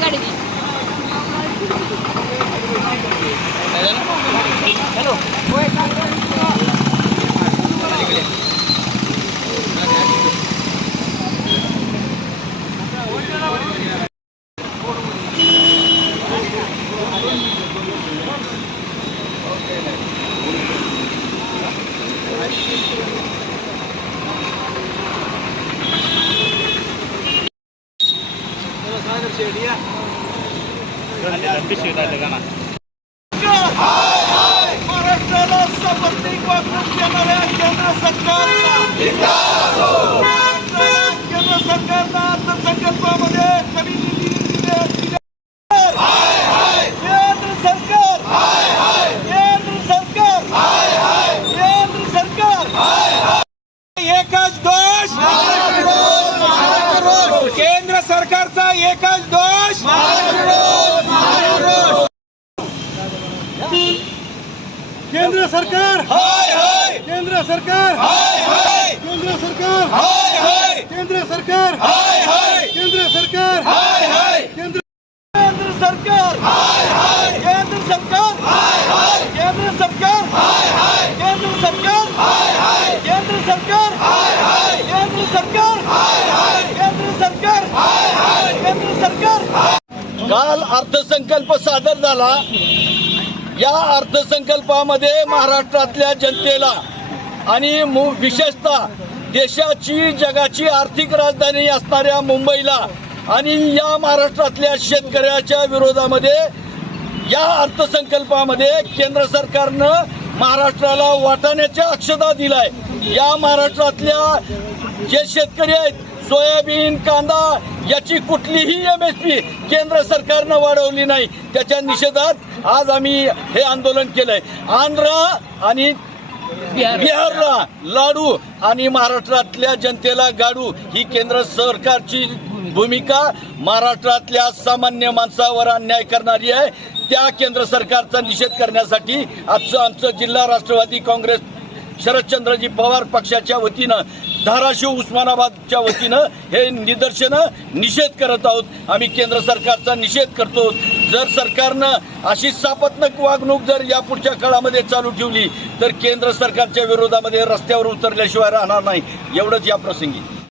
गाड़ी दी Thank you. महाराष्ट्राला सार्वत्रिक वागणूक देणाऱ्या केंद्र सरकारला केंद्र सरकारला अर्थसंकल्पामध्ये कमी निधी दिले- दिले- केंद्र सरकार केंद्र सरकार केंद्र सरकार एकच दोष केंद्र सरकारचा एकच दोष केंद्र सरकार हाय हाय केंद्र सरकार हाय हाय केंद्र सरकार हाय हाय केंद्र सरकार हाय हाय केंद्र सरकार हाय हाय केंद्र केंद्र सरकार हाय हाय केंद्र सरकार हाय हाय केंद्र सरकार हाय हाय केंद्र सरकार हाय हाय केंद्र सरकार हाय हाय केंद्र सरकार हाय हाय केंद्र सरकार हाय हाय केंद्र सरकार काल अर्थसंकल्प सादर झाला या अर्थसंकल्पामध्ये महाराष्ट्रातल्या जनतेला आणि मु- विशेषतः देशाची जगाची आर्थिक राजधानी असणाऱ्या मुंबईला आणि या महाराष्ट्रातल्या शेतकऱ्याच्या विरोधामध्ये या अर्थसंकल्पामध्ये केंद्र सरकारनं महाराष्ट्राला वाटाण्याच्या अक्षता दिलाय. या महाराष्ट्रातल्या जे शेतकरी आहेत सोयाबीन कांदा याची कुठलीही एम एस पी केंद्र सरकारनं वाढवली नाही. त्याच्या निषेधात आज आम्ही हे आंदोलन केलंय. आंध्र आणि बिहारला लाडू आणि महाराष्ट्रातल्या जनतेला गाडू ही केंद्र सरकारची भूमिका. महाराष्ट्रातल्या सामान्य माणसावर अन्याय करणारी आहे. त्या केंद्र सरकारचा निषेध करण्यासाठी आजचं आमचं जिल्हा राष्ट्रवादी काँग्रेस शरदचंद्रजी पवार पक्षाच्या वतीनं धाराशिव उस्मानाबादच्या वतीनं हे निदर्शनं निषेध करत आहोत. आम्ही केंद्र सरकारचा निषेध करतो. जर सरकारनं अशी सापत्नक वागणूक जर या पुढच्या काळामध्ये चालू ठेवली तर केंद्र सरकारच्या विरोधामध्ये रस्त्यावर उतरल्याशिवाय राहणार नाही. एवढंच या प्रसंगी.